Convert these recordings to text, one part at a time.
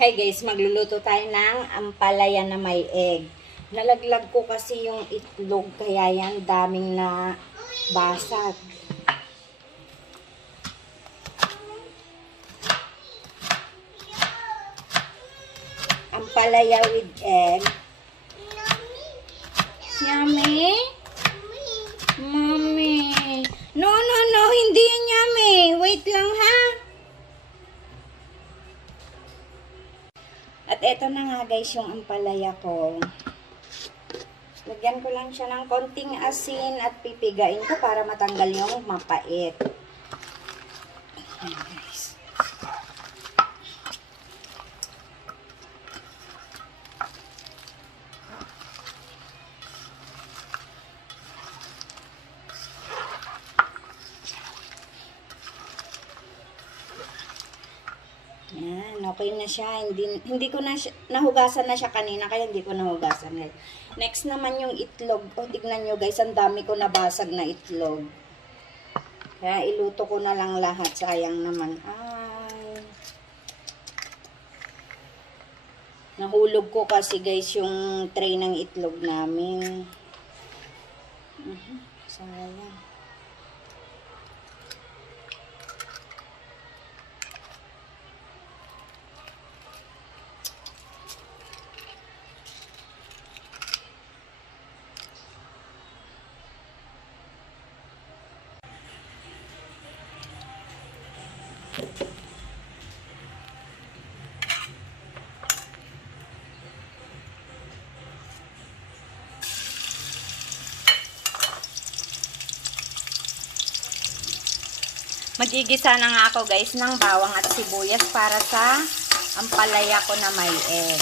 Hi guys, magluluto tayo ng ampalaya na may egg. Nalaglag ko kasi yung itlog, kaya yan daming na basag. Ampalaya with egg. Yummy? Mommy. No, hindi yan yummy. Wait lang ha. At eto na nga guys yung ampalaya ko. Lagyan ko lang siya ng konting asin at pipigain ko para matanggal yung mapait. Ayan guys. Yan, okay na siya. Hindi ko na siya, nahugasan na siya kanina, kaya hindi ko nahugasan. Next naman yung itlog. O, tignan nyo guys, ang dami ko nabasag na itlog. Kaya iluto ko na lang lahat. Sayang naman. Ay. Nahulog ko kasi guys yung tray ng itlog namin. Sayang. Magigisa na nga ako guys ng bawang at sibuyas para sa ampalaya ko na may egg.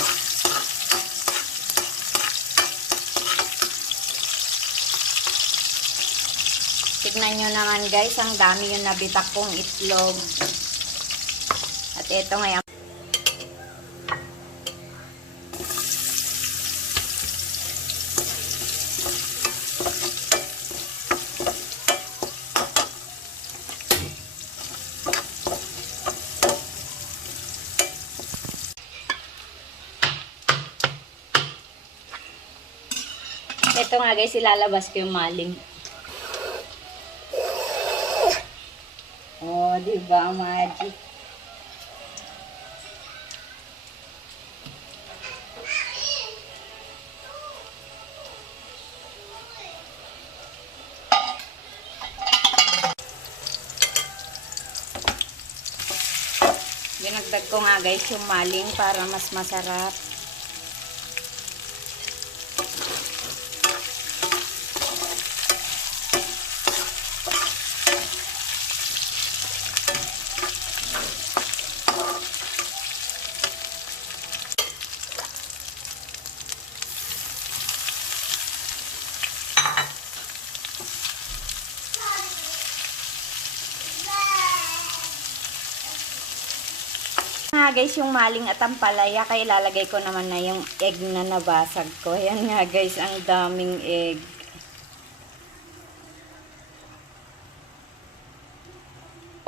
Tignan nyo naman guys, ang dami yung nabitak kong itlog. At ito ngayon. Ito nga guys, ilalabas ko yung maling. Oh, diba, magic. Dinagdag ko nga guys yung maling para mas masarap. Nga guys, yung maling at ampalaya, kaya ilalagay ko naman na yung egg na nabasag ko. Ayan nga guys, ang daming egg.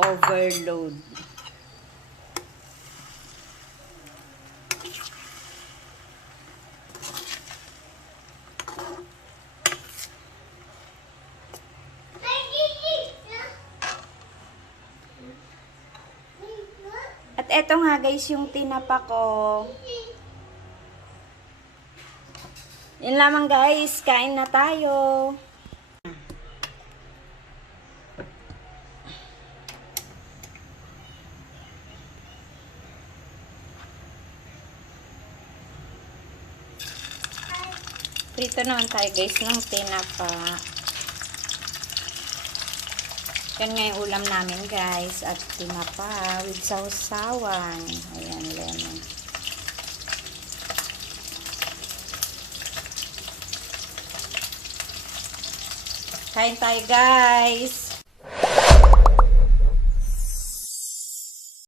Overload. At eto nga guys yung tinapa ko. Yun lamang guys, kain na tayo. Prito naman tayo guys ng tinapa. Yan nga yung ulam namin guys. At tinapa with sausawan. Ayan, lemon. Kain tayo guys.